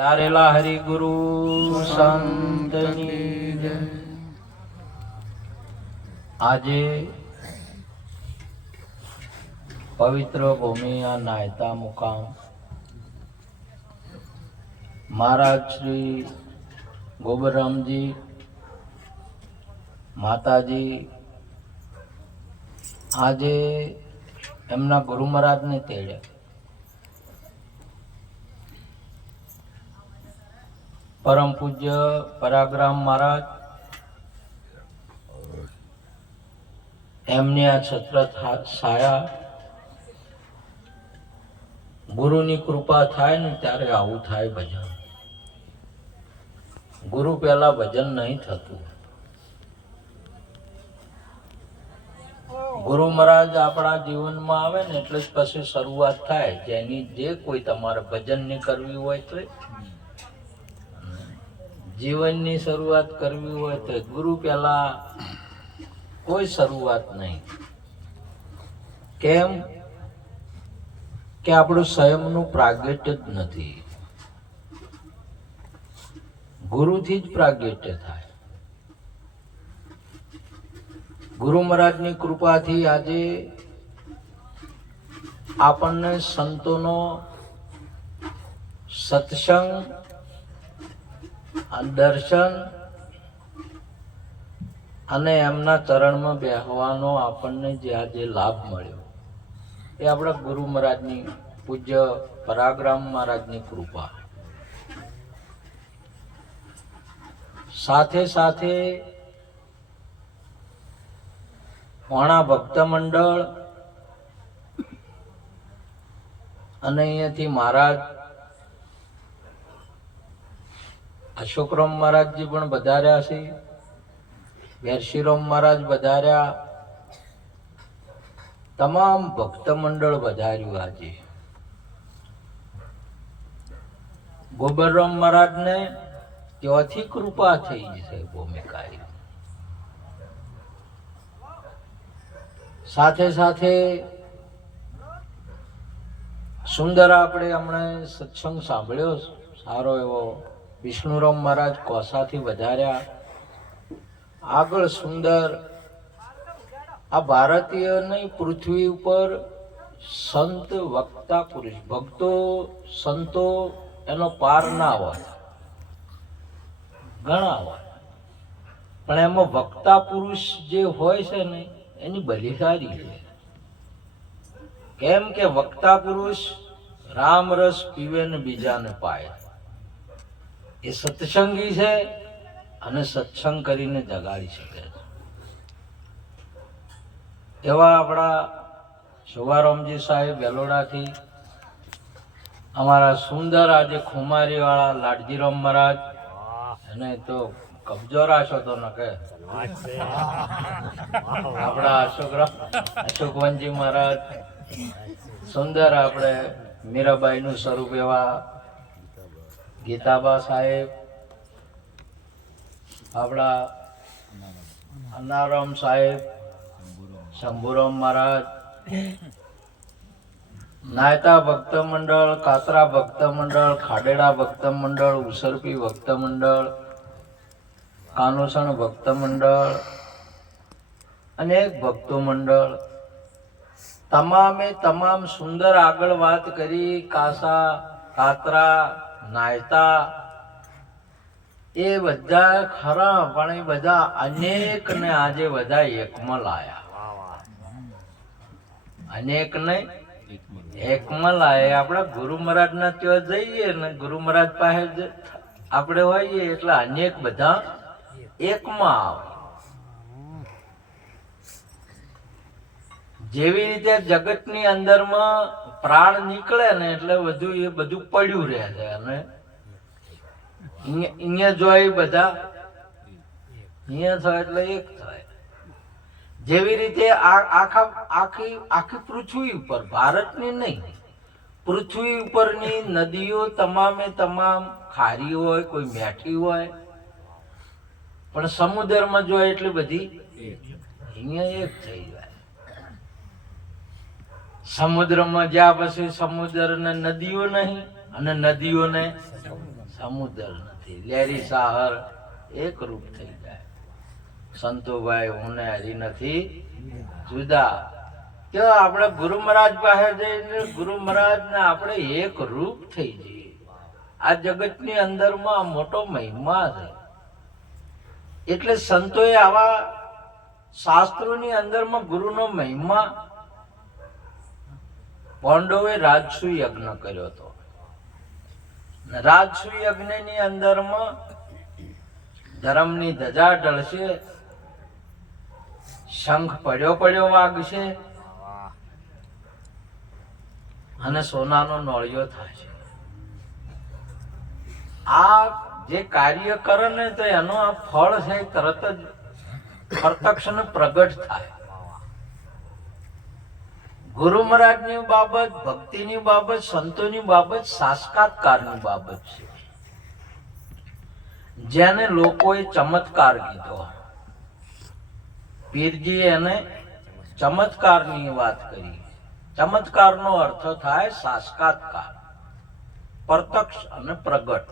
તારેલા હરિ ગુરુ સંતની જય। આજે પવિત્ર ભૂમિ આ નાયતા મુકામ મહારાજ શ્રી ગોબરરામજી માતાજી આજે એમના ગુરુ મહારાજને તેડ્યા। પરમ પૂજ્ય પરાગ્રામ મહારાજ એમની આ છત્ર છાયા ગુરુની કૃપા થાય ને ત્યારે આવું થાય ભજન। ગુરુ પહેલા ભજન નહીં થતું। ગુરુ મહારાજ આપણા જીવનમાં આવે ને એટલે જ પછી શરૂઆત થાય। જેની જે કોઈ તમારે ભજનની કરવી હોય તો જીવનની શરૂઆત કરવી હોય તો ગુરુ પહેલા કોઈ શરૂઆત નહીં। કેમ કે આપણું સ્વયંનું પ્રાગટ્ય જ નથી, ગુરુથી જ પ્રાગટ્ય થાય। ગુરુ મહારાજની કૃપાથી આજે આપણને સંતોનો સત્સંગ દર્શન અને એમના ચરણમાં બેહવાનો આપણને જે આજે લાભ મળ્યો એ આપણા ગુરુ મહારાજની પૂજ્ય પરાગ્રામ મહારાજની કૃપા। સાથે સાથે વાણા ભક્ત મંડળ અને અહીંયાથી મહારાજ અશોકરામ મહારાજજી પણ વધાર્યા છે, વેરશીરામ મહારાજ વધાર્યા, તમામ ભક્ત મંડળ વધાર્યું। આજે ગોબરરામ મહારાજને ત્યાંથી કૃપા થઈ છે ભૂમિકાએ। સાથે સાથે સુંદર આપણે હમણે સત્સંગ સાંભળ્યો સારો એવો। વિષ્ણુરામ મહારાજ કોસાથી વધાર્યા। આગળ સુંદર આ ભારતીય નહીં પૃથ્વી ઉપર સંત વક્તા પુરુષ ભક્તો સંતો એનો પાર ના હોય, ઘણા હોય, પણ એમાં વક્તા પુરુષ જે હોય છે ને એની બલી સારી છે। કેમ કે વક્તા પુરુષ રામ રસ પીવે ને બીજાને પાય, એ સત્સંગી છે અને સત્સંગ કરીને જગાડી શકે છે। એવા આપણા શોભારામજી સાહેબ વેલોડાથી અમારા સુંદર આજે ખુમારી વાળા લાડજીરામ મહારાજ, એને તો કબજો રાખ્યો તો ન કે આપણા અશોકવનજી મહારાજ સુંદર, આપણે મીરાબાઈ નું સ્વરૂપ એવા ગીતાબા સાહેબ, આપણા અનારામ સાહેબ, શંભુરામ મહારાજ, નાયતા ભક્ત મંડળ, કાતરા ભક્ત મંડળ, ખાડેડા ભક્ત મંડળ, ઉસરપી ભક્ત મંડળ, કાનોસણ ભક્ત મંડળ, અનેક ભક્તો મંડળ, તમામે તમામ સુંદર આગળ વાત કરી। કાસા, કાતરા, નાયતા એ બધા ખરા, પણ એ બધા અનેક ને આજે બધા એકમાં લાયા। અનેક ને એકમાં લાયા। આપણા ગુરુ મહારાજ ના ત્યાં જઈએ ને ગુરુ મહારાજ પાસે આપણે હોઈએ એટલે અનેક બધા એકમાં આવે। જેવી રીતે જગતની અંદરમાં પ્રાણ નીકળે ને એટલે બધું એ બધું પડ્યું રહે છે અને અહીંયા જોઈ બધા અહીંયા થાય એટલે એક થાય। જેવી રીતે આખી પૃથ્વી ઉપર, ભારતની નહીં, પૃથ્વી ઉપરની નદીઓ તમામે તમામ ખારી હોય, કોઈ મેઠી હોય, પણ સમુદ્રમાં જોય એટલે બધી અહીંયા એક થઈ જાય। સમુદ્રમાં જ્યાં પછી સમુદ્ર ને નદીઓ નહીં અને નદીઓને સમુદ્ર નથી. લેરી સાહર એક રૂપ થઈ જાય. સંતોભાઈ હું ને હરી નથી જુદા. તો આપણે ગુરુ મહારાજ પાસે જઈને ગુરુ મહારાજ ને આપણે એક રૂપ થઈ જઈએ. આ જગતની અંદરમાં મોટો મહિમા છે. એટલે સંતોએ આવા શાસ્ત્રોની અંદરમાં ગુરુનો મહિમા, પાંડવોએ રાજસુ યજ્ઞ કર્યો હતો. રાજસુ યજ્ઞની અંદરમાં ધર્મની ધજા ઢળશે, શંખ પડ્યો વાગશે અને સોનાનો નોળિયો થશે. આ જે કાર્ય કરે ને તો એનો આ ફળ છે તરત જ પ્રત્યક્ષ ને પ્રગટ થાય. ગુરુ મહારાજની બાબત, ભક્તિની બાબત, સંતોની બાબત સાક્ષાત્કારની બાબત છે, જેને લોકોએ ચમત્કાર કીધો. પીરજી એને ચમત્કારની વાત કરી. ચમત્કારનો અર્થ થાય સાક્ષાત્કાર, પ્રત્યક્ષ અને પ્રગટ.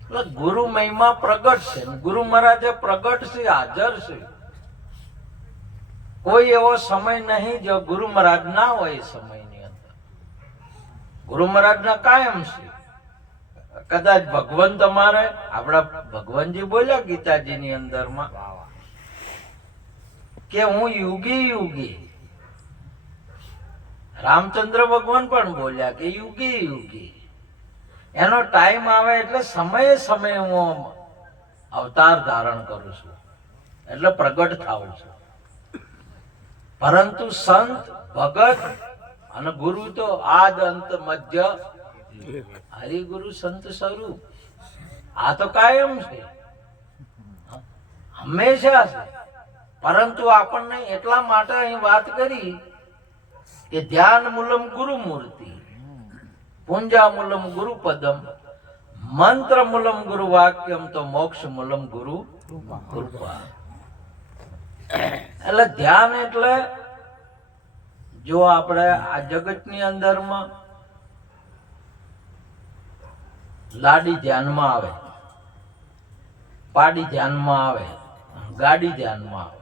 એટલે ગુરુ મહિમા પ્રગટ છે. ગુરુ મહારાજે પ્રગટ છે, હાજર છે. કોઈ એવો સમય નહીં જો ગુરુ મહારાજ ના હોય. એ સમયની અંદર ગુરુ મહારાજ ના કાયમ છે. કદાચ ભગવાન તમારે, આપણા ભગવાનજી બોલ્યા ગીતાજીની અંદરમાં કે હું યુગી. રામચંદ્ર ભગવાન પણ બોલ્યા કે યુગી. એનો ટાઈમ આવે એટલે સમયે હું અવતાર ધારણ કરું છું, એટલે પ્રગટ થાઉં છું. પરંતુ સંત, ભગત અને ગુરુ તો આદ અંત મધ્ય હરિગુરુ સંત સ્વરૂપ. આ તો કાયમ છે, હંમેશા છે. પરંતુ આપણને એટલા માટે અહીં વાત કરી કે ધ્યાન મૂલમ ગુરુ મૂર્તિ, પૂંજા મૂલમ ગુરુ પદમ, મંત્ર મૂલમ ગુરુ વાક્યમ, તો મોક્ષ મૂલમ ગુરુ કૃપા. એટલે ધ્યાન એટલે જો આપણે આ જગતની અંદરમાં લાડી ધ્યાનમાં આવે, પાડી ધ્યાનમાં આવે, ગાડી ધ્યાનમાં આવે,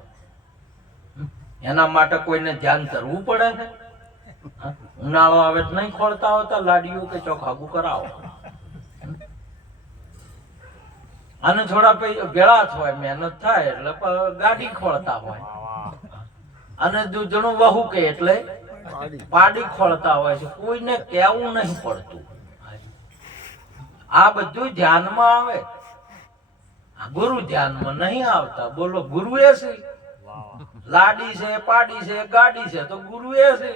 એના માટે કોઈને ધ્યાન કરવું પડે છે? ઉનાળો આવે તો નહીં ખોલતા હોતા લાડીઓ કે ચોખાગું કરાવો, અને થોડા ભેળા હોય, મહેનત થાય એટલે ગાડી ખોલતા હોય, અને દૂધણું વહુ કે એટલે પાડી ખોલતા હોય છે. કોઈને કહેવું નહીં પડતું. આ બધું ધ્યાનમાં આવે. ગુરુ ધ્યાનમાં નહીં આવતા. બોલો, ગુરુ એ છે? લાડી છે, પાડી છે, ગાડી છે તો ગુરુ એ છે.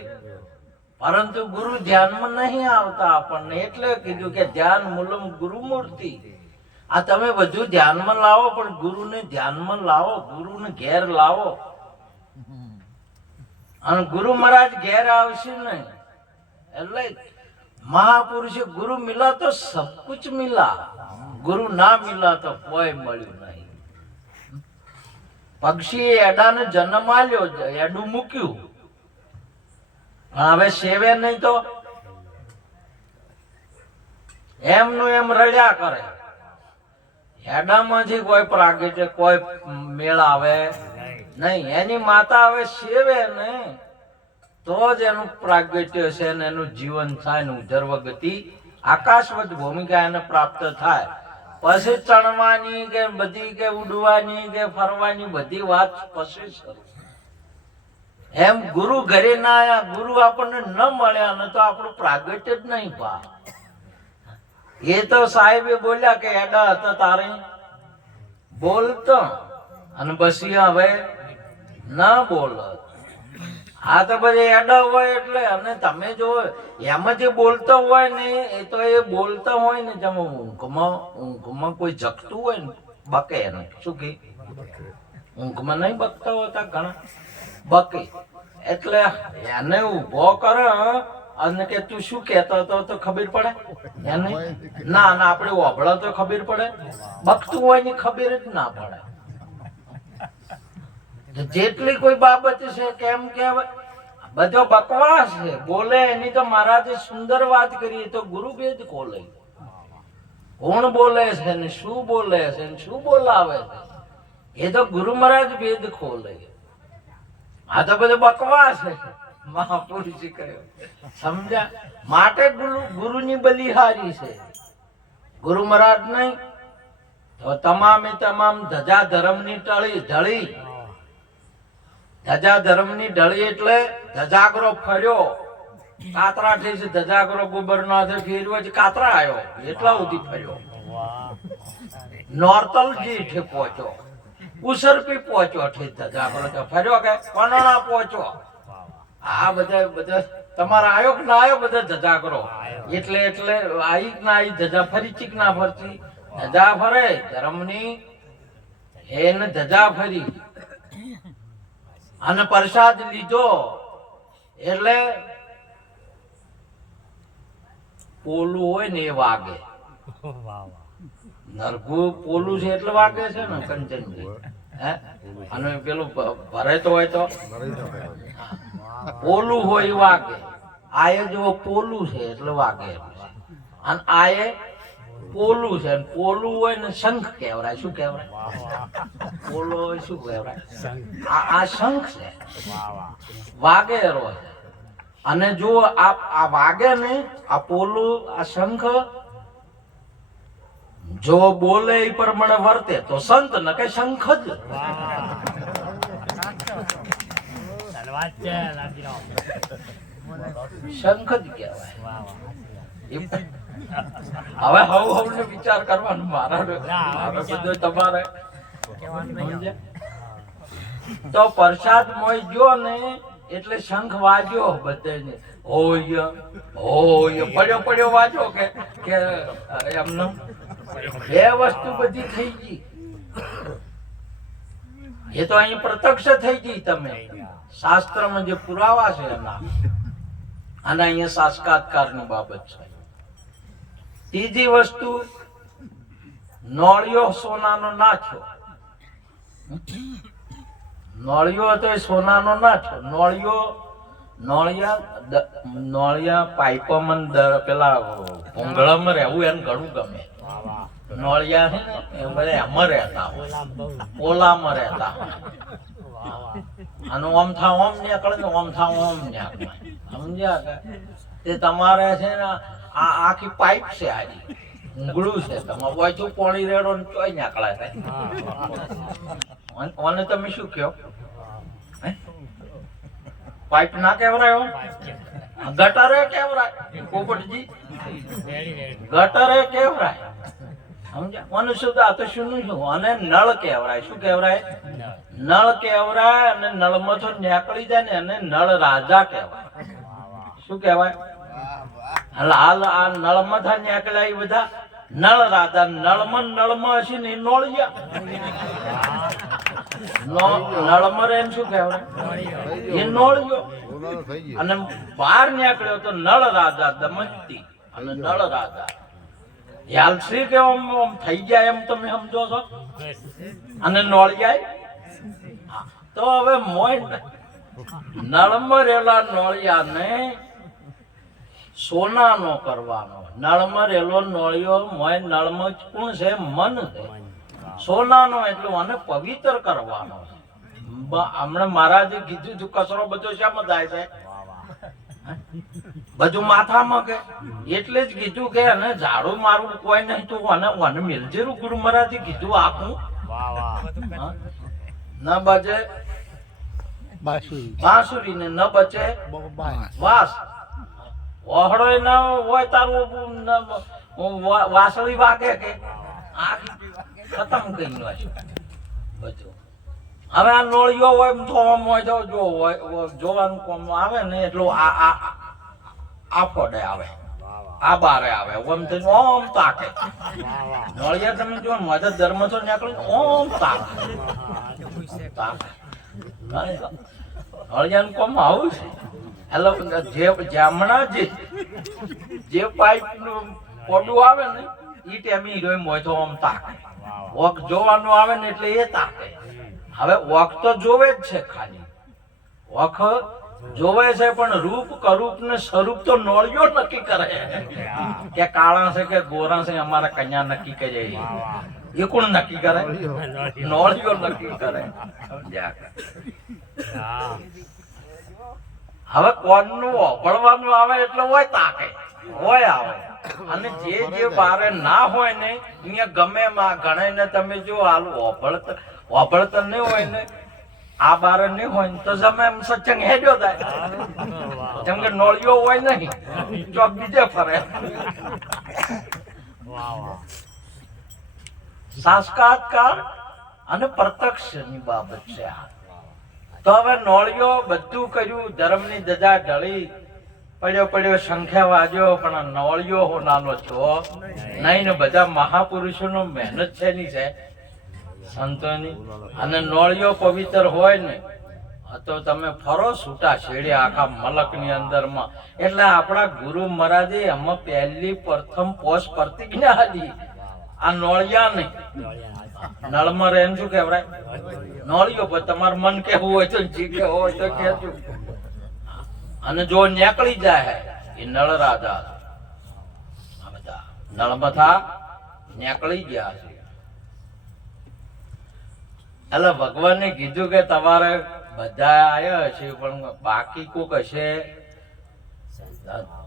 પરંતુ ગુરુ ધ્યાનમાં નહીં આવતા આપણને. એટલે કીધું કે ધ્યાન મૂલમ ગુરુ મૂર્તિ. આ તમે બધું ધ્યાનમાં લાવો, પણ ગુરુને ધ્યાનમાં લાવો, ગુરુને ઘેર લાવો. અને ગુરુ મહારાજ ઘેર આવશે નહીં. એટલે મહાપુરુષ ગુરુ મિલા તો સબ કુછ મિલા, ગુરુ ના મિલા તો કોઈ મળ્યું નહીં. પક્ષી એડાને જન્મ આલ્યો, એડું મૂક્યું, હવે સેવે નહીં તો એમનું એમ રડ્યા કરે. એડામાંથી કોઈ પ્રાગટ્ય, કોઈ મેળ આવે નહીં. એની માતા હવે સેવે ને તો જ એનું પ્રાગટ્ય છે ને એનું જીવન થાય ને ઉધર્વગતિ આકાશવત ભૂમિકા એને પ્રાપ્ત થાય. પછી ચણવાની કે બધી કે ઉડવાની કે ફરવાની બધી વાત પછી શરૂ. એમ ગુરુ ઘરે ના આયા, ગુરુ આપણને ન મળ્યા ને તો આપણું પ્રાગટ્ય જ નહીં પા. એ તો સાહેબે બોલ્યા કે એડા હતા તારે બોલતો, અને પછી હવે ના બોલ. આ તો બધી એડા હોય એટલે. અને તમે જો એમાં જે બોલતો હોય ને એ તો એ બોલતો હોય ને, જેમ ઊંઘમાં કોઈ જગતું હોય ને બકે એને શું કે ઊંઘમાં નહીં બકતા હોતા ઘણા, બકે. એટલે એને ઉભો કરે અને કે તું શું કેતો હતો તો ખબર પડે એને. ના ના, આપણે ઓભળો તો ખબર પડે, બકતું હોય ની ખબર જ ના પડે. જેટલી કોઈ બાબત છે કેમ કે બધો બકવાસ છે, બોલે એની તો મહારાજે સુંદર વાત કરી. તો ગુરુ વેદ ખોલે. કોણ બોલે છે ને શું બોલે છે ને શું બોલાવે છે એ તો ગુરુ મહારાજ વેદ ખોલે. આ તો બધું બકવાસ છે. મહાપુરુષે કહ્યું સમજ્યા. માટે ગુરુની બલિહારી છે. ગુરુ મહારાજ નહીં તો તમામે તમામ ધજા ધર્મની ઢળી ધજા ધર્મની ઢળી એટલે ધજાગરો ફર્યો. કાતરા થઈ છે ધજાગરો ગોબરનાથે ફેરવ્યો છે કાતરા આવ્યો એટલા સુધી ફર્યો. નોરતલજી ઠે પહોંચ્યો, ઉસરપી પહોંચ્યો ઠે ધજાગરો ફર્યો કે કોનોણા પહોંચ્યો. આ બધા તમારા આયો કે ના આયો બધા ધજાગરો એટલે આઈ ના આઈ ધજા ફરી ચીક ના ફરતી ધજા ફરે ધર્મની એને ધજા ફરી અને પ્રસાદ લીધો એટલે પોલું હોય ને એ વાગે. નરગું પોલું છે એટલે વાગે છે ને કંચનજી. હે અને પેલું ભરે તો હોય તો પોલું હોય વાગે. આયે જો પોલું છે એટલે વાગે. અને આયે પોલું છે, પોલું હોય ને શંખ કહેવાય. શું કહેવાય? પોલો હોય શું કહેવાય? આ શંખ છે, વાગેરો છે. અને જો આ વાગે ને આ પોલું આ શંખ જો બોલે એ પ્રમાણે વર્તે તો સંત ન કે શંખ જ. શંખ જ કહેવાય. હવે હવ ને વિચાર કરવાનો મારા બધો તમારે. તો પ્રસાદ મોય ગયો ને એટલે શંખ વાજ્યો બધે. હોય પડ્યો વાજો કે એમને બે વસ્તુ બધી થઈ ગઈ. એ તો અહીં પ્રત્યક્ષ થઈ ગઈ. તમે શાસ્ત્રમાં જે પુરાવા છે એના અને અહીંયા સાક્ષાત્કારની બાબત છે. ત્રીજી વસ્તુ નોળિયો સોનાનો નાખ્યો. નોળિયો હતો એ સોનાનો નાખ્યો. નોળિયા પાઇપમાં પેલા ભૂંગળામાં રહેવું એને ઘણું ગમે. નોળિયા છે ને એ બધા એમાં રહેતા હોય, ઓલામાં રહેતા હોય. અને ઓમ થા ઓમ નીકળે ને ઓમ થા ઓમ નીકળે. સમજ્યા કે તે તમારે છે ને આ આખી પાઇપ છે, આજી ઊંઘળું છે. તમે ઓછું પાણી રેડો ને ચોય નીકળે છે. અને તમે શું કહો? પાઇપ ના કેવરાય? ગટરે કેવરાય પોપટજી, ગટરે કેવરાય. સમજ્યા? મનુષ્ય આ તો શું અને નળ કહેવાય. શું કહેવાય? નળ કહેવાય. અને નળમાં તો નીકળી જાય ને એને નળ રાજા કહેવાય. શું કહેવાય? હાલ આ નળમાં થા નીકળ્યા એ બધા નળ રાજા. નળમાં હશે ને નોળિયા. નળમાં રહે શું કહેવાય? એ નોળિયો. અને બહાર નીકળ્યો તો નળ રાજા દમયંતી અને નળ રાજા. યાલશ્રી કે આમ થઈ ગયા એમ તમે સમજો છો? અને નોળિયા તો હવે મોય નળમાં રહેલા નોળિયાને સોનાનો કરવાનો. નળમાં રહેલો નોળિયો મોય નળમાં કોણ છે? મન છે. સોનાનો એટલે મને પવિત્ર કરવાનો. હમણાં મહારાજે કીધું હતું કચરો બધો શામાં જાય છે? બધું માથામાં કે એટલે જ કીધું કે એને ઝાડું મારવું કોઈ નહીં તો મને મિલજેરું. ગુરુ મહારાજે કીધું આખું ન બચે બાંસુરી ને ન બચે વાસ. ઓહળો ના હોય તારું વાસળી વાગે કે ખતમ કરી નાખ્યું બધું. હવે આ નોળિયો હોય તો હોય તો જો જોવાનું કોમ આવે ને એટલું આ ફોડે આવે, આ બારે આવે. ઓમ થઈને ઓમ તાકે. નોળિયા તમે જો મદદ ધર્મ તો નીકળી ઓમ તાકે. નોળિયાનું કોમ આવું છે. એટલે જામણા જે પાઇપ નું પોડું આવે ને એ ટાઈમે હીરો મોય તો આમ તાકે. વોક જોવાનું આવે ને એટલે એ તાકે. હવે વોક તો જોવે જ છે ખાલી. વોક જોવે છે પણ રૂપ કરૂપ ને સ્વરૂપ તો નોળિયો નક્કી કરે કે કાળા છે કે ગોરા છે અમારા કન્યા નક્કી કરે એ કોણ નક્કી કરે નોળિયો નક્કી કરે હવે કોનનું ઓભળવાનું આવે એટલે હોય તાકે હોય આવે અને જે બારે ના હોય ને અહીંયા ગમે માં ગણાય ને તમે જો આલું ઓભળતર નહીં હોય ને આ બાર નહીં હોય ને તો તમે એમ સત્સંગ હેડ્યો થાય કેમ કે નોળિયો હોય નહીં ચોક બીજે ફરે સાક્ષાત્કાર અને પ્રત્યક્ષ ની બાબત છે આ તો હવે નોળિયો બધું કર્યું ધર્મની ધજા ઢળી પડ્યો સંખ્યા વાજ્યો પણ નોળિયો હોનાનો છો નહીં ને બધા મહાપુરુષોનો મહેનત છે ની છે સંતોની અને નોળિયો પવિત્ર હોય ને તો તમે ફરો છૂટા છેડે આખા મલક ની અંદર માં એટલે આપણા ગુરુ મહારાજે એમાં પહેલી પ્રથમ પોષ પ્રતિજ્ઞા હતી આ નોળિયા નહીં નળમાં રહે શું કેવરાય નોળિયો પણ તમારું મન કેવું હોય તો જી કેવું હોય તો કેજો અને જો નીકળી જાય એ નળ રાજા આ બધા નળમથા નીકળી ગયા છે એટલે ભગવાને કીધું કે તમારે બધા આવ્યા છે પણ બાકી કોક હશે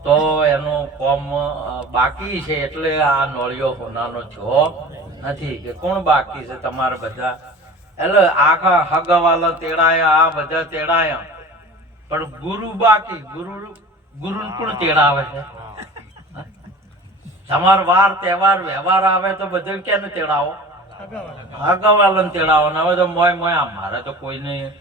તો એનું કોમ બાકી છે એટલે આ નોળિયો હોનાનો છો નથી કે કોણ બાકી છે તમારે બધા એટલે આખા હગવાલા તેડાયા આ બધા તેડાયા પણ ગુરુ બાકી ગુરુ કોણ તેડાવે છે તમાર વાર તહેવાર વ્યવહાર આવે તો બધું ક્યાં તેડાવો હગવાલા તેડાવો હવે તો મોય મારે તો કોઈને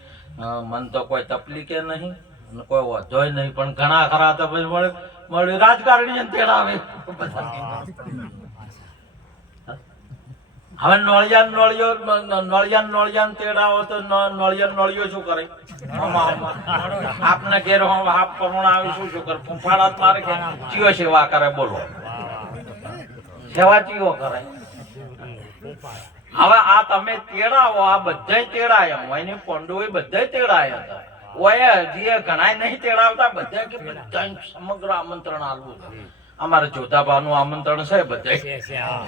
મન તો કોઈ તકલીફ નહીં કોઈ વધોય નહીં પણ ઘણા ખરા તો પછી મળે રાજકારણી તેડાવે હવે નોળિયા તેડાવો તો નોળિયો શું કરે આપને ઘેર હાફ કરુણા આવી શું કરે ફૂંફાડા મારે કે ચિયો સેવા કરે બોલો સેવા ચિયો કરે હવે આ તમે તેડાવો આ બધા તેડાયા હોય ને પોંડુ બધા તેડાયા હતા ઓય જે ઘણા નહીં તેડાવતા બધા કે બધા સમગ્ર આમંત્રણ આલવું અમારે જોધાભાનું આમંત્રણ છે બધા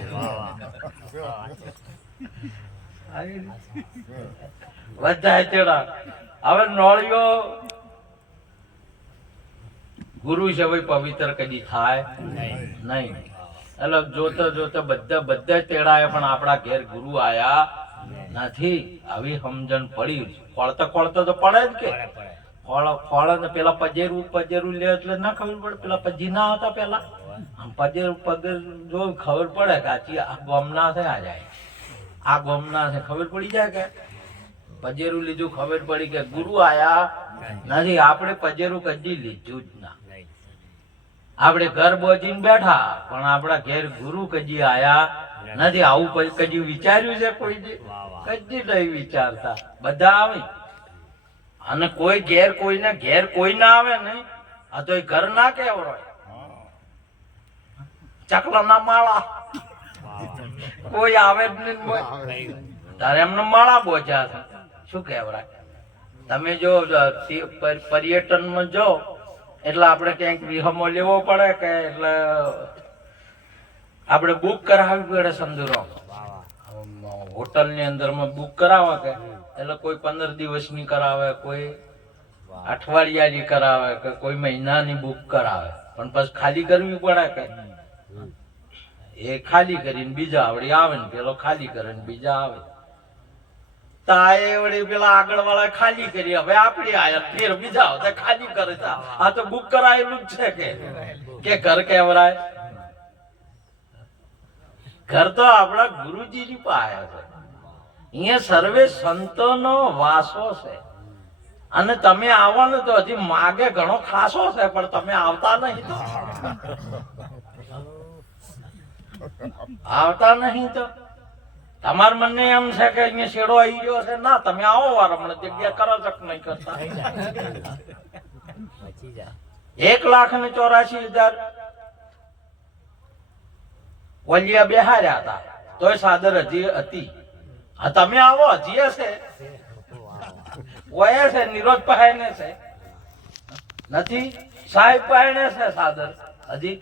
બધા તેડા હવે નોળિયો ગુરુ છે ભાઈ પવિત્ર કદી થાય નહીં એટલે જોતા બધા તેડાય પણ આપણા ઘેર ગુરુ આયા નથી આવી સમજણ પડી ખોળતા તો પડે જ કે ફળ ને પેલા પજેરું લે એટલે ના ખબર પડે પેલા પજી ના હતા પેલા પજેરું પગર જો ખબર પડે કે આ ગોમના છે આ જાય આ ગોમના છે ખબર પડી જાય કે પજેરું લીધું ખબર પડી કે ગુરુ આયા નથી આપણે પજેરું કદી લીધું જ ના આપણે ઘર બોજીને બેઠા પણ આપણા ઘેર ગુરુ કદી આયા નથી આવું કદી વિચાર્યું છે કોઈ કદી નહીં વિચારતા બધા આવે અને કોઈ ઘેર કોઈ ના આવે ને આ તો એ ઘર ના કેવરાય ચકલા ના માળા કોઈ આવે જ નહીં તારે એમને માળા બોચ્યા છે શું કેવરાય તમે જો પર્યટનમાં જો એટલે આપણે ક્યાંક વિહમો લેવો પડે કે એટલે આપણે બુક કરાવવી પડે સંદુરો હોટલ ની અંદર માં બુક કરાવે કે એટલે કોઈ 15 દિવસની કરાવે કોઈ અઠવાડિયાની કરાવે કે કોઈ મહિનાની બુક કરાવે પણ પછી ખાલી કરવી પડે કે એ ખાલી કરીને બીજા આવડી આવે ને પેલો ખાલી કરે ને બીજા આવે તાએ વળી પેલા આગળ વાળા ખાલી કરી હવે આપડી આયા ફેર બીજા આવતા ખાલી કરે આ તો બુક કરાયેલું જ છે કે ઘર કેવરાય ઘર તો આપણા ગુરુજીની પાસે છે અહીંયા સર્વે સંતોનો વાસો છે અને તમે આવો ને તો હજી માગે ઘણો ખાસો છે પણ તમે આવતા નહીં તો આવતા નહીં તો તમાર મને એમ છે કે અહીંયા શેડો આવી ગયો છે ના તમે આવો વાર હમણાં જગ્યા કરો ચક નહીં કરતા 1,84,000 વલિયા બેહાર્યા હતા તોય સાદર હજી હતી તમે આવો હજી હશે ઓય છે નિરોધ પહેને છે નથી. સાહેબ પાયણે છે સાદર. હજી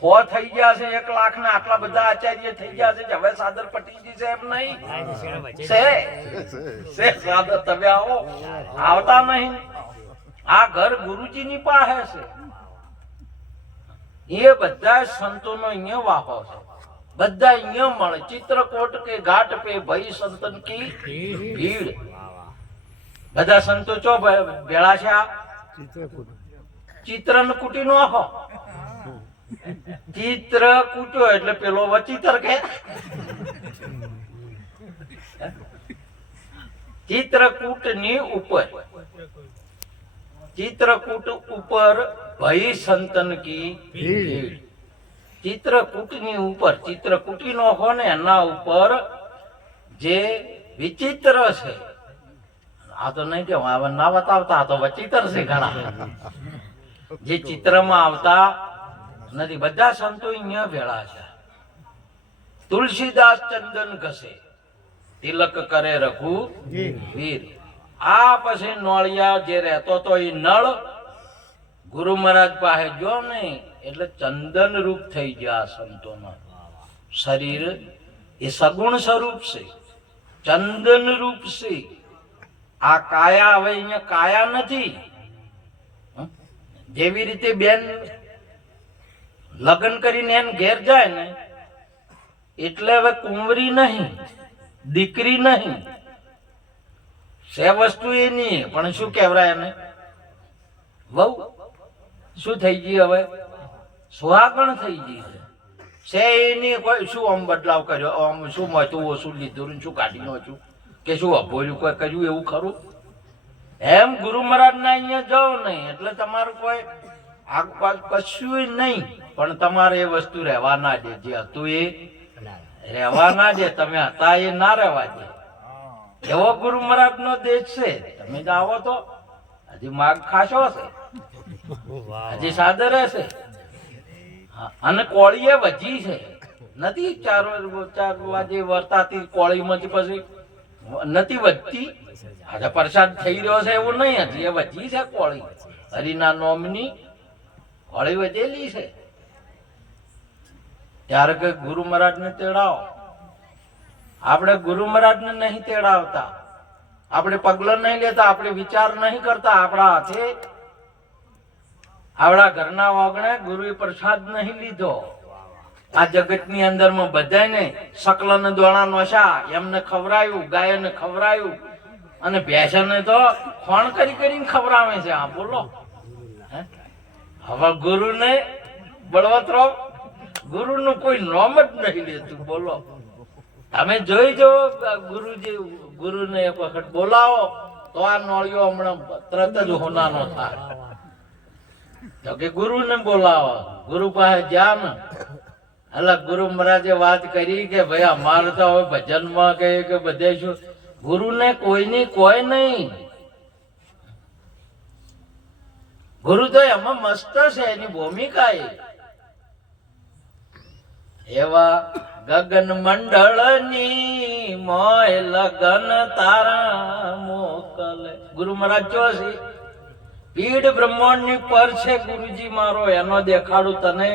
હો થઈ ગયા છે 1 લાખ ના આટલા બધા આચાર્ય થઈ ગયા છે કે હવે સાદર પટી ગઈ છે એમ નહીં છે સાદર. તમે આવો, આવતા નહીં. આ ઘર ગુરુજીની પાસે છે. એ બધા સંતોનો અહીંયા વાહો છે. બધા અહીંયા મળે. ચિત્રકોટ કે ઘાટ પે ભઈ સંતન કી ભીડ. બધા સંતો ચો ભેળા છે. આ ચિત્રન કુટી નો આખો ચિત્ર કૂટ્યો એટલે પેલો વચિત્ર કે ચિત્રકૂટ ની ઉપર, ચિત્રકૂટ ઉપર ભઈ સંતન કી ભીડ. ચિત્રકૂટ ની ઉપર, ચિત્રકૂટી નો હો ને એના ઉપર જે વિચિત્ર છે. આ તો નહીં કે ના બતાવતા, આ તો વચિત્ર છે ઘણા. જે ચિત્રમાં આવતા નથી. બધા સંતો અહીંયા ભેળા છે. તુલસીદાસ ચંદન ઘસે, તિલક કરે રઘુ વીર. આ પછી નોળિયા જે રહેતો તો એ નળ ગુરુ મહારાજ પાસે જો નહીં એટલે ચંદન રૂપ થઈ ગયા. સંતોનો શરીર એ સગુણ સ્વરૂપ છે, ચંદન રૂપ છે. આ કાયા હવે અહીંયા કાયા નથી. જેવી રીતે બેન લગ્ન કરીને એને ઘેર જાય ને એટલે હવે કુંવરી નહીં, દીકરી નહીં. સે વસ્તુ એ નહીં, પણ શું કહેવાય એને? વહુ. શું થઈ ગઈ હવે? સુહાગણ થઈ ગઈ છે. એની કોઈ શું આમ બદલાવ કર્યો, આમ શું મળતું ઓછું લીધું, શું કાઢી નાખ્યું કે શું અભોર્યું કોઈ કર્યું એવું ખરું? એમ ગુરુ મહારાજ ના અહીંયા જાઓ નહીં એટલે તમારું કોઈ કશું નહીં. પણ તમારે એ વસ્તુ રહેવા ના દે. જે હતું એ રહેવા ના દે. તમે હતા એ ના રહેવા દે. એવો ગુરુ મહારાજ નો દેશ છે. તમે જ આવો તો હજી માગ ખાશો છે, હજી સાદર હશે. અને કોળીએ વધી છે નથી. 4 વાગે વર્તાતી કોળીમાંથી પછી નથી વધતી. આજે પ્રસાદ થઈ રહ્યો છે એવું નહીં. હજી એ વધી છે કોળી. હરિના નોમની કોળી વધેલી છે. ત્યારે કે ગુરુ મહારાજ ને તેડાવો. આપણે ગુરુ મહારાજ ને નહીં તેડાવતા. આપણે પગલા નહીં લેતા. આપણે વિચાર નહીં કરતા. આપણા હાથે આપણા ઘરના વાગણે ગુરુએ પ્રસાદ નહીં લીધો. આ જગત ની અંદર માં બધાને સકલ ને દોણા નોશા એમને ખવરાયું, ગાયને ખવરાયું અને ભેંસને તો ખોણ કરી કરીને ખવરાવે છે. આ બોલો હવે ગુરુ ને બળવતરો ગુરુ નું કોઈ નામ જ નહીં લેતું. બોલો તમે જોઈ જો ગુરુજી ગુરુ ને એક વખત બોલાવો તો આ નોળિયો હમણાં તરત જ હોનાનો થાય. તો કે ગુરુ ને બોલાવો, ગુરુ પાસે જા ને. એટલે ગુરુ મહારાજે વાત કરી કે ભાઈ અમારે તો હવે ભજનમાં કે બધે શું ગુરુ ને કોઈની કોઈ નહીં. ગુરુ તો એમાં મસ્ત છે. એની ભૂમિકા એવા ગગન મંડળ ની મોય લગન તારા મોકલે. ગુરુ મહારાજ જો છે પીડ બ્રહ્માંડ ની પર છે. ગુરુજી મારો એનો દેખાડું તને.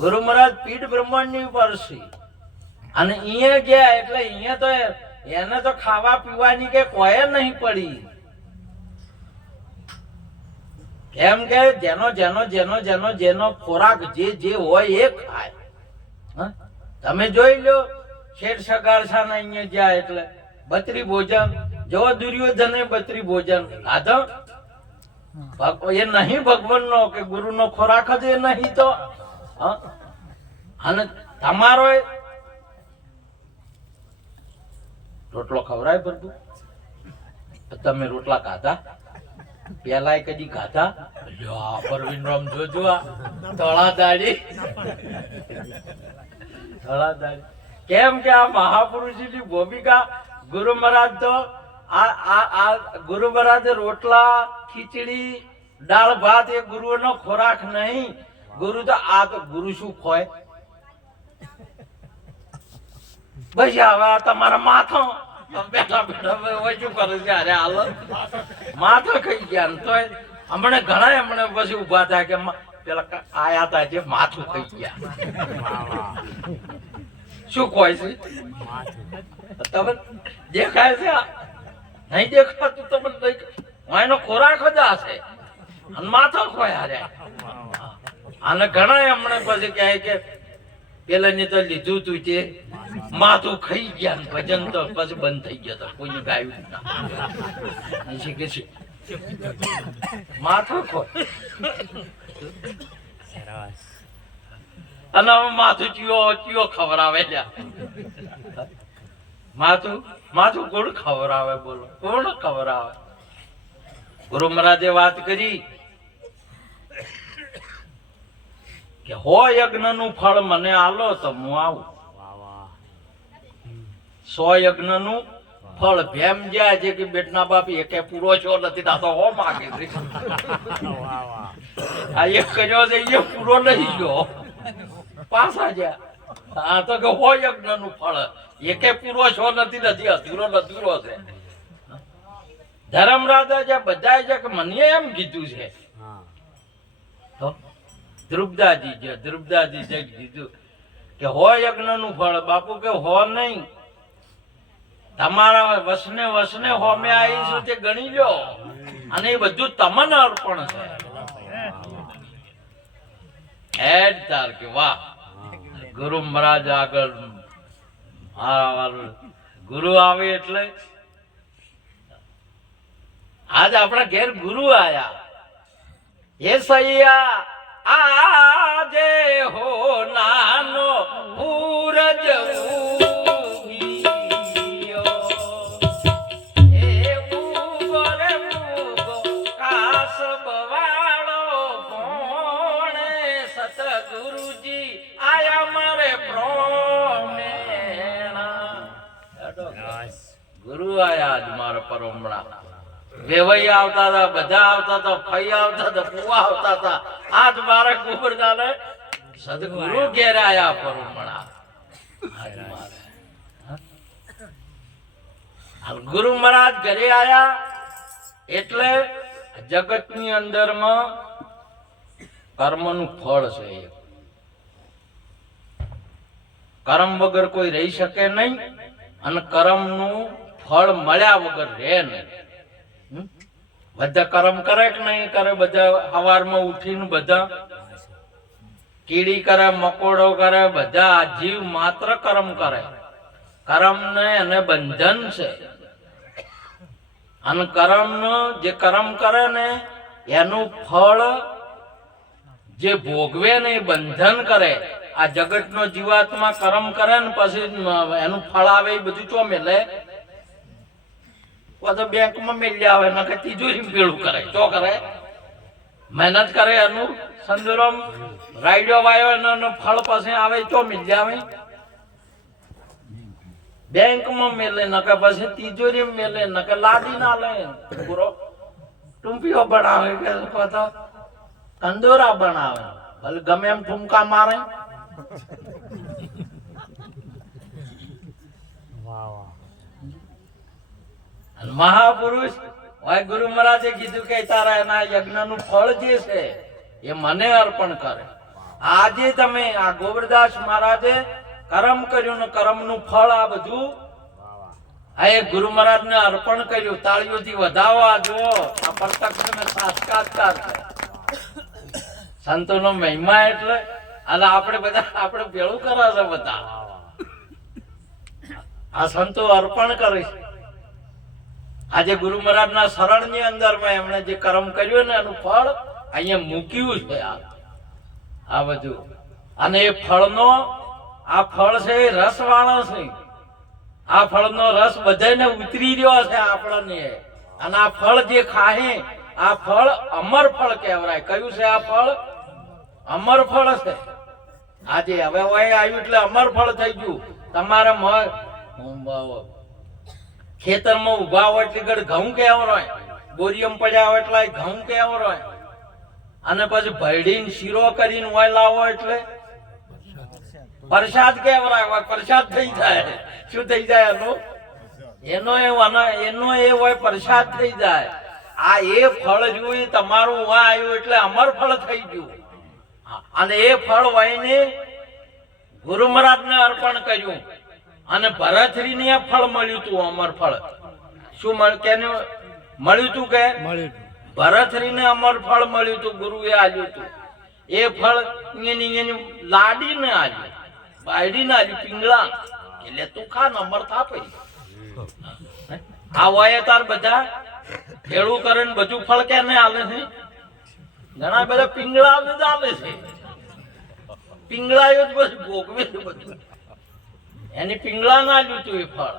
ગુરુ મહારાજ પીડ બ્રહ્માંડ ની પર છે. અને અહીંયા ગયા એટલે અહીંયા તો એને તો ખાવા પીવાની કે કોઈ નહીં પડી. કેમ કે જેનો જેનો જેનો જેનો જેનો ખોરાક જે હોય એ ખાય. તમે જોઈ લો શેઠ સગાળસા ને અહીંયા ગયા એટલે બત્રી ભોજન. જો દુર્યોધને બત્રી ભોજન ખાધો. એ નહીં ભગવાન નો કે ગુરુ નો ખોરાક જ એ નહીં તો. અને તમારો રોટલો ખવરાય બધું. તમે રોટલા ખાધા પેલા કદી ખાધા? પરવીન રામ જોજો આ ધોળા દાડી ધોળા દાડી. કેમ કે આ મહાપુરુષની ભૂમિકા ગુરુ મહારાજ તો આ ગુરુ મહારાજ રોટલા ખીચડી દાળ ભાત એ ગુરુ નો ખોરાક નહીં. ગુરુ તો આ તો ગુરુ શું ખોય? બસ હવે તમારા માથો બેઠા બેઠા શું કરે છે? અરે હાલ માથા ખાઈ ગયા તો હમણાં ઘણા પછી ઉભા થાય કે પેલા આયા હતા જે માથું ખાઈ ગયા. શું કહે છે? તમે દેખાય છે? નહીં દેખાતું તમને? એનો ખોરાક જ હશે અને માથો ખોયા જાય. અને ઘણા હમણાં પછી કહે કે પેલા ને તો લીધું તું તે માથું ખાઈ ગયા ને ભજન તો પછી બંધ થઈ ગયો. તો કોઈને ગાયું ના કે છે માથું ખો. અને હવે માથું ચિયો ખવડાવે લ્યા. માથું કોણ ખવડાવે? બોલો કોણ ખવડાવે? ગુરુ મહારાજે વાત કરી કે હો યજ્ઞ નું ફળ મને આલો તો હું આવું. 100 યજ્ઞ નું ફળ ભેમ જાય છે કે બેટના બાપી એકે પૂરો છો નથી થતો. હો માગે આ એક કર્યો છે એ પૂરો નહીં ગયો, પાછા જ્યાં આ તો કે હો યજ્ઞ નું ફળ એકે પૂરો છો નથી અધૂરો છે. ધર્મરાજા જે બધા છે કે મને એમ કીધું છે. દ્રુપદાજી જે કીધું કે હો યજ્ઞ નું ફળ. બાપુ કે હો નહીં, તમારા વસને હોમે આવીશું તે ગણી લો અને એ બધું તમને અર્પણ છે. હેડ તાર કે વાહ. ગુરુ મહારાજ આગળ ગુરુ આવે એટલે આજ આપણા ઘેર ગુરુ આયા. હે સૈયા આજે હો નાનો પૂરજ ગુરુ આયા. આજ મારા પરમણા વેવાઈ આવતા હતા, બધા આવતા હતા, ફઈ આવતા હતા, ફુવા આવતા હતા. આજ મારા ગોબરદાને સદગુરુ ઘેર આયા પરમણા. ગુરુ મહારાજ ઘરે આયા એટલે જગતની અંદરમાં કર્મનું ફળ છે. કર્મ વગર કોઈ રહી શકે નહીં અને કર્મનું ફળ મળ્યા વગર રહે નહીં. બધા કર્મ કરે કે નહીં કરે? બધા સવારમાં ઉઠીને બધા કીડી કરે, મકોડો કરે, બધા જીવ માત્ર કર્મ કરે. કર્મ ને એને બંધન છે. અને કર્મ જે કર્મ કરે ને એનું ફળ જે ભોગવે ને એ બંધન કરે. આ જગત નો જીવાત્મા કર્મ કરે ને પછી એનું ફળ આવે એ બધું ચો મેલે? તો બેંક માં મેળવી આવે ને તિજોરી ભેળું કરે. ચો કરે? મહેનત કરે, એનું સંદુરમ રાયડો વાયો એનું ફળ પછી આવે ચો મિલ આવે? બેંક માં મેલે ન કે પછી તિજોરી મેલે ન કે લાદી ના લે પૂરો ટૂંપીઓ બનાવે કે કંદોરા બનાવે. ભલે ગમે એમ ઠુમકા મારે. મહાપુરુષ ગુરુ મહારાજે કીધું કે તારા એના યજ્ઞ નું ફળ જે છે એ મને અર્પણ કરે. આજે તમે આ ગોબરદાસ મહારાજે કર્મ કર્યું ને કર્મ નું ફળ આ બધું આ એક ગુરુ મહારાજ ને અર્પણ કર્યું. તાળીઓથી વધાવવા જો આ પ્રત્યક્ષ ને સાક્ષાત્કાર છે. સંતો નો મહિમા એટલે અને આપણે ભેળું કરે છે બધા. આ સંતો અર્પણ કરે છે. આજે ગુરુ મહારાજ ના શરણ ની અંદર માં એમણે જે કર્મ કર્યું ને એનું ફળ અહીંયા મૂક્યું છે. આ બધું અને એ ફળનો આ ફળ છે એ રસ વાળો છે. આ ફળનો રસ બધાને ઉતરી રહ્યો છે આપણને. અને આ ફળ જે ખાહે આ ફળ અમર ફળ કહેવાય. કયું છે આ ફળ? અમર ફળ છે. આજે હવે આવ્યું એટલે અમર ફળ થઈ ગયું. તમારે ખેતરમાં ઉભા હોય એટલે ઘઉં કેવો હોય, બોરિયમ પડ્યા હોય એટલે ઘઉં કેવો હોય. અને પછી ભરડીને શીરો કરીને હોય લાવો એટલે પ્રસાદ કેવરાય હોય. પ્રસાદ થઈ જાય. શું થઈ જાય એનો? એનો એ હોય પ્રસાદ થઈ જાય. આ એ ફળ જોઈ તમારું વા આવ્યું એટલે અમર ફળ થઈ ગયું. અને એ ફળ વાઈને ગુરુ મહારાજને અર્પણ કર્યું અને ભરતરીને ફળ મળ્યું તું, અમર ફળ. શું કેને મળ્યું તું? કે ભરતરીને અમર ફળ મળ્યું તું, ગુરુએ આલ્યું તું. એ ફળ એની લાડીને આલ્યું, બાયડીને આલ્યું, પિંગળા. એટલે તું ખા ને અમર થા. પછી આ હોય તાર બધા ખેડૂ કરે ને બધું ફળ કેને આલે છે? ઘણા બધા પિંગળા જ આલે છે. પિંગળાયો જ બધું ભોગવે છે બધું. એની પિંગળા ના આલ્યું તું એ ફળ.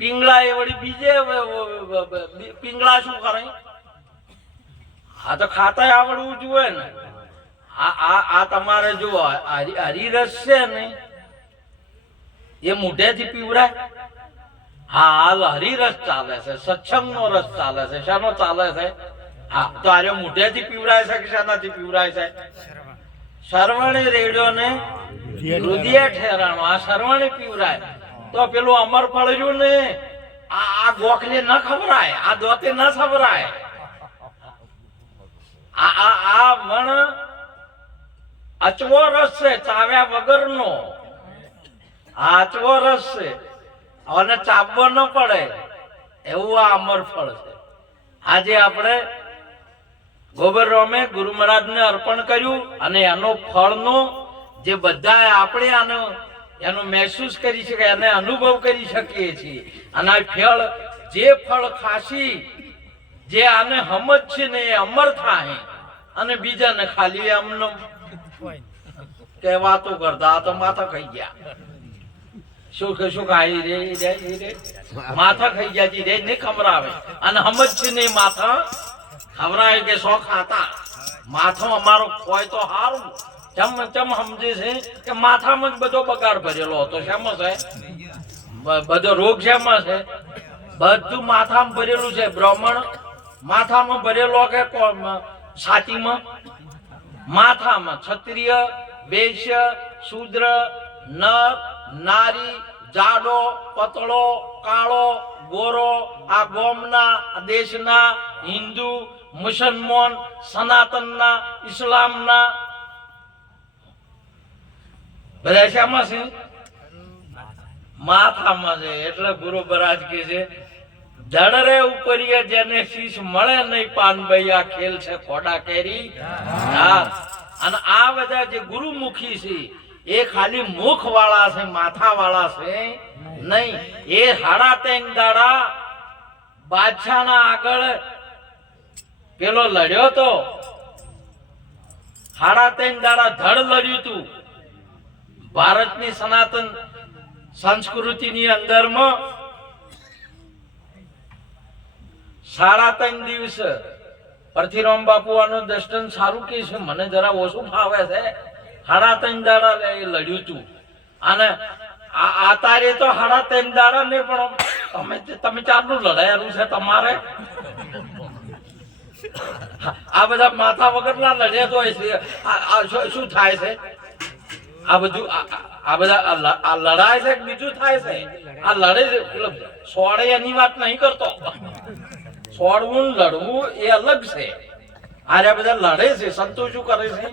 પિંગળા એ વળી બીજે પિંગળા શું કરે? આ તો ખાતા આવડવું જોઈએ ને. આ તમારે જો હરિરસ છે ને એ મોઢેથી પીવડાય. હા, હાલ હરિરસ ચાલે છે, સત્સંગ નો રસ ચાલે છે. શાનો ચાલે છે? હા, તો આરે મોઢેથી પીવડાય છે કે શાનાથી પીવડાય છે? સરવણી રેડ્યો ને રુધિયા ઠેરાણો. આ સરવણી પીવડાય તો પેલું અમર ફળ રહ્યું ને આ ગોખલે ન ખવરાય, આ દોતે ન ખવરાય. આ મણ અચવો રસ છે, ચાવ્યા વગરનો. આ અચવો રસ છે અને ચાવવો ન પડે એવું આ અમર ફળ છે. આજે આપણે ગોબર રોમે ગુરુ મહારાજને અર્પણ કર્યું અને એનો ફળનો જે બધા આપણે એનો મહેસૂસ કરી શકાય, એને અનુભવ કરી શકીએ છીએ. અને આ ફળ જે ફળ ખાસી જે આને સમજ છે ને એ અમર થાય અને બીજાને ખાલી આમનો કે વાતો કરતા આ તો માથા ખાઈ ગયા. શું ખાઈ રે માથા ખાઈ ગયા રે નહીં ખવરાવે. અને સમજ છે ને માથા ખવરાય કે શો ખાતા. માથો અમારો ખોય તો સારું. ચમ સમજે છે કે માથામાં જ બધો બગાડ ભરેલો હતો. શેમાં છે બધો રોગ? શેમાં છે? બધું માથામાં ભરેલું છે. બ્રાહ્મણ માથામાં ભરેલો કે છાતીમાં? માથામાં. ક્ષત્રિય, વૈશ્ય, શૂદ્ર, નર, નારી, જાડો, પતળો, કાળો, ગોરો, આ ગોમના દેશના, હિન્દુ, મુસલમાન, સનાતનના, ઇસ્લામના, બધા શામાં છે? માથામાં છે. એટલે ગુરુ મહારાજ કે છે જડરે ઉપરીએ જેને શીશ મળે નહીં પાનભાઈ આ ખેલ છે ખોડા કેરી. અને આ બધા જે ગુરુમુખી છે એ ખાલી મુખ વાળા છે, માથા વાળા છે નહીં. એ 3.5 દાડા બાદશાહના આગળ પેલો લડ્યો તો. 3.5 દાડા ધડ લડ્યું તું. ભારતની સનાતન સંસ્કૃતિની અંદરમાં 3.5 દિવસ પરથીરામ બાપુ આનું દર્શન સારું કે છે, મને જરા ઓછું ફાવે છે. 3.5 દાડા લડ્યું તું. અને આ તારે તો 3.5 દાડા નહીં પણ તમે ચારનું લડાયેલું છે તમારે. આ બધા માથા વગરના લડ્યા તો હોય છે. શું થાય છે? આ બધું આ બધા આ લડાય છે બીજું થાય છે. આ લડે સોડે એની વાત નહીં કરતો. સોડવું લડવું એ અલગ છે. આ બધા લડે છે. સંતો શું કરે છે?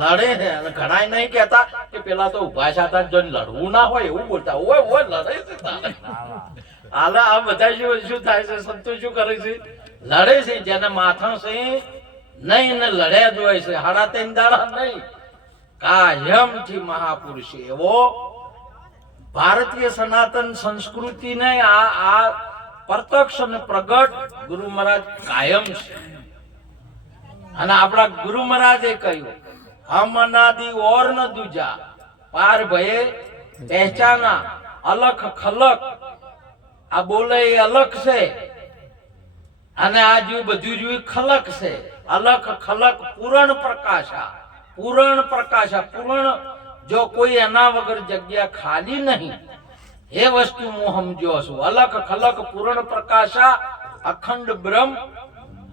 લડે છે. અને ઘણા નહીં કહેતા કે પેલા તો ઉભા છાતા જો લડવું ના હોય એવું બોલતા હોય લડે છે. હાલ આ બધા શું થાય છે? સંતો શું કરે છે? લડે છે. જેને માથા છે નહીં ને લડ્યા જ હોય છે. 3.5 દાડા નહીં. કાયમથી મહાપુરુષ એવો ભારતીય સનાતન સંસ્કૃતિને આ પ્રત્યક્ષ અને પ્રગટ ગુરુ મહારાજ કાયમ છે. અને આપણા ગુરુ મહારાજે કહ્યું હમ અનાદિ ઓર ન દૂજા પાર ભયે પહેચાના. અલખ ખલક આ બોલે એ અલખ છે અને આ જે બધું જોયું ખલક છે. અલખ ખલક પૂરણ પ્રકાશા. પૂરણ પ્રકાશા. પૂરણ જો કોઈ એના વગર જગ્યા ખાલી નહીં એ વસ્તુ હું સમજ્યો છું. અલખ ખલક પૂરણ પ્રકાશા અખંડ બ્રહ્મ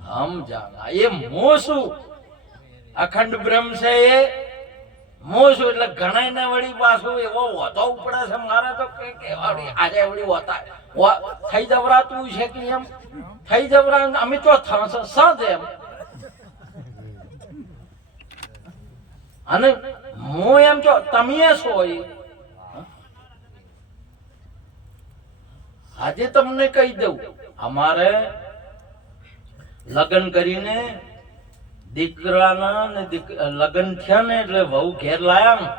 હમ જાણા. એ મો શું? અખંડ બ્રહ્મ છે એ હું છું એટલે ઘણા ને વળી પાછું એવો હોતો ઉપડે છે મારે તો કે આજે વળી હોતા થઈ જવરાતું છે કે એમ થઈ જવરા અમે તો સજ એમ અને હું એમ છો તમે છો આજે તમને કહી દઉં અમારે લગ્ન કરીને દીકરાના ને લગ્ન થયા ને એટલે વહુ ઘેર લાયા ને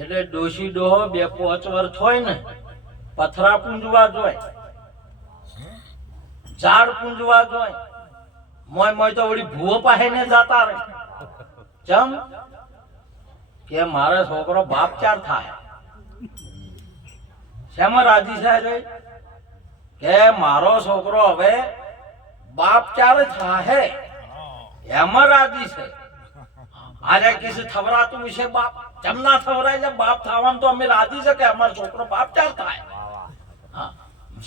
એટલે ડોશી ડોહો 2-5 વર્ષ હોય ને પથરા પૂંજવા જોય, ઝાડ પૂંજવા જોય, મોય મોય તો વળી ભૂવો પાસે ને જાતા રહે. ચમ કે મારો છોકરો બાપ ચાર થાય. શેમાં રાજી થાય કે મારો છોકરો હવે બાપ ચાર થાય એમાં રાજી છે. આજે કિસે થવરાતું છે બાપ જમના થવરાય એટલે બાપ થવાનું તો અમે રાજી છે કે અમારો છોકરો બાપ ચાર થાય.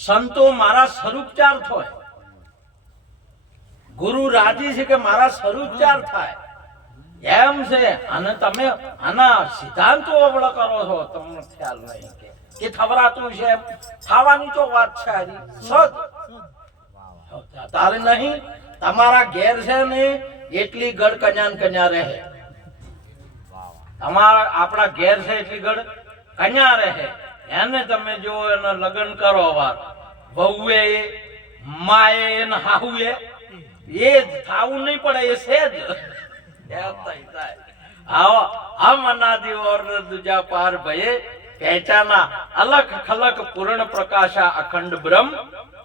સંતો મારા સ્વરૂપ ચાર થાય, ગુરુ રાજી છે કે મારા સ્વરૂપ ચાર થાય એમ છે. અને તમે આના સિદ્ધાંતો અવળ કરો છો, તમને ખ્યાલ નહીં કે થવરાતું છે ખાવાની તો વાત છે હરી સજ તારે નહીં. તમારા ઘેર છે ને એટલી ગઢ કન્યા કન્યા રહે, તમારા આપણા ઘેર છે એટલી ગઢ કન્યા રહે. એને તમે જો એના લગ્ન કરો વાર બહુએ માએ ને હાહુએ એ થાવું નહીં પડે એ છે જ આવો હમ અનાદિ ઓર દુજા પાર ભયે પહેચાના અલખ ખલક પૂર્ણ પ્રકાશા અખંડ બ્રહ્મ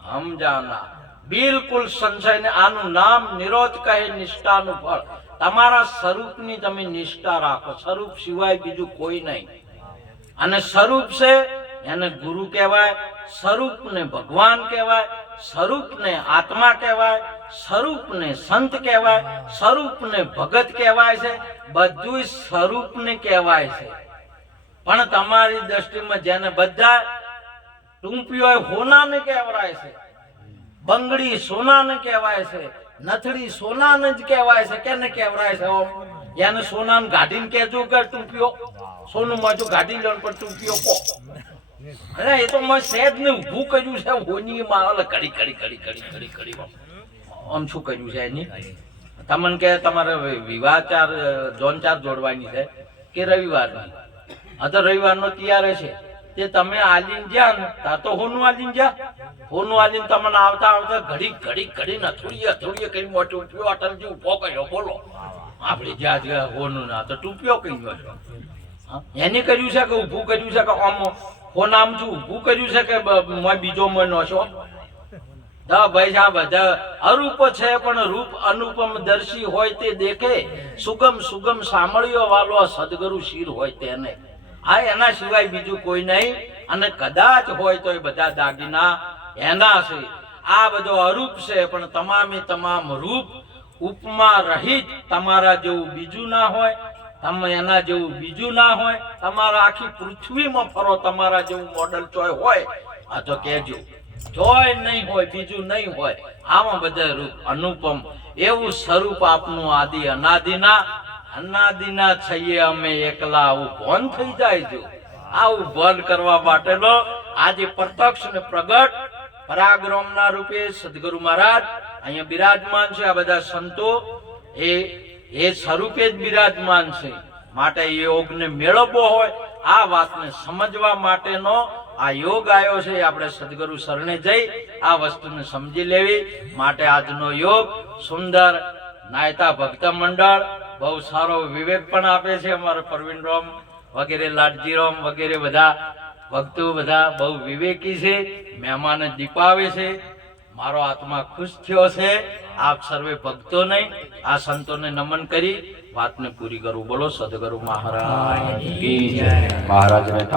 હમ જાના. બિલકુલ સંશય ને આનું નામ નિરોધ કહે નિષ્ઠાનું ફળ. તમારા સ્વરૂપની તમે નિષ્ઠા રાખો, સ્વરૂપ સિવાય બીજું કોઈ નહીં. અને સ્વરૂપ છે એને ગુરુ કહેવાય, સ્વરૂપને ભગવાન કહેવાય, સ્વરૂપને આત્મા કહેવાય, સ્વરૂપને સંત કહેવાય, સ્વરૂપને ભગત કહેવાય છે. બધું સ્વરૂપને કહેવાય છે. પણ તમારી દ્રષ્ટિમાં જેને બધા ટૂંપીઓ હોનાને કહેવાય છે, બંગડી સોનાને કહેવાય છે, નથડી સોનાને જ કહેવાય છે. કેને કહેવાય છે? એને સોનાને ગાડીને કહેજો કે ટૂંપીઓ સોનું માં જો ગાડી લો પણ ટૂંપીઓ કો. અરે એ તો મેં સહેજ ને ઊભું કર્યું છે હોની માં ઘડી ઘડી ઘડી ઘડી ઘડી ઘડી આમ શું કર્યું છે એની તમને કે તમારે વિવાહ જોન ચાર જોડવાની છે કે રવિવારની? આ તો રવિવારનો તૈયાર છે તે તમે આલીન જ્યાં ને તા તો હોનું આલીન જ્યાં, હોનું આલીન તમને આવતા આવતા ઘડી ઘડી ઘડી નથોડીએ થોડીએ કઈ મોટું ટૂંપિયો અટલજી ઉભો કર્યો. બોલો આપણે જ્યાં હોનું ના તો ટૂંપિયો કહ્યું છો એને કર્યું છે કે ઊભું કર્યું છે કે આમ હોનામ છું ઊભું કર્યું છે કે બીજો મનો છો? ભાઈ આ બધા અરૂપ છે પણ રૂપ અનુપમ દર્શી હોય તે દેખે, સુગમ સુગમ સાંભળ્યો વાલો સદગુરુ શિર હોય તેને. આ એના સિવાય બીજું કોઈ નહીં. અને કદાચ હોય તો એ બધા દાગીના એના છે. આ બધો અરૂપ છે પણ તમામે તમામ રૂપ ઉપમા રહિત. તમારા જેવું બીજું ના હોય, તમે એના જેવું બીજું ના હોય. તમારા આખી પૃથ્વીમાં ફરો તમારા જેવું મોડલ ચોય હોય આ તો કહેજો. જોય નહીં હોય, બીજું નહીં હોય. આમાં બધા રૂપ અનુપમ એવું સ્વરૂપ આપનું આદિ અનાદિના. અનાદિના છઈએ અમે એકલા. આવું ભોન થઈ જાય જો. આવું ભોન કરવા માટેનો આજે પ્રત્યક્ષ ને પ્રગટ પરાગ્રમના રૂપે સદગુરુ મહારાજ અહીંયા બિરાજમાન છે. આ બધા સંતો એ સ્વરૂપે જ બિરાજમાન છે. માટે યોગને મેળવવો હોય આ વાતને સમજવા માટેનો આ યોગ આવ્યો છે. આપણે સદગુરુ શરણે જઈ આ વસ્તુને સમજી લેવી માટે આજનો યોગ સુંદર. નાયતા ભક્ત મંડળ બહુ સારો વિવેક પણ આપે છે. અમારે પ્રવીણ રામ વગેરે લાડજી રામ વગેરે બધા ભક્તો બધા બહુ વિવેકી છે. મહેમાન દીપાવે છે. મારો આત્મા ખુશ થયો છે. આપ સર્વે ભક્તોને આ સંતોને નમન કરી વાતને પૂરી કરું. બોલો સદગુરુ મહારાજ કી જય. મહારાજને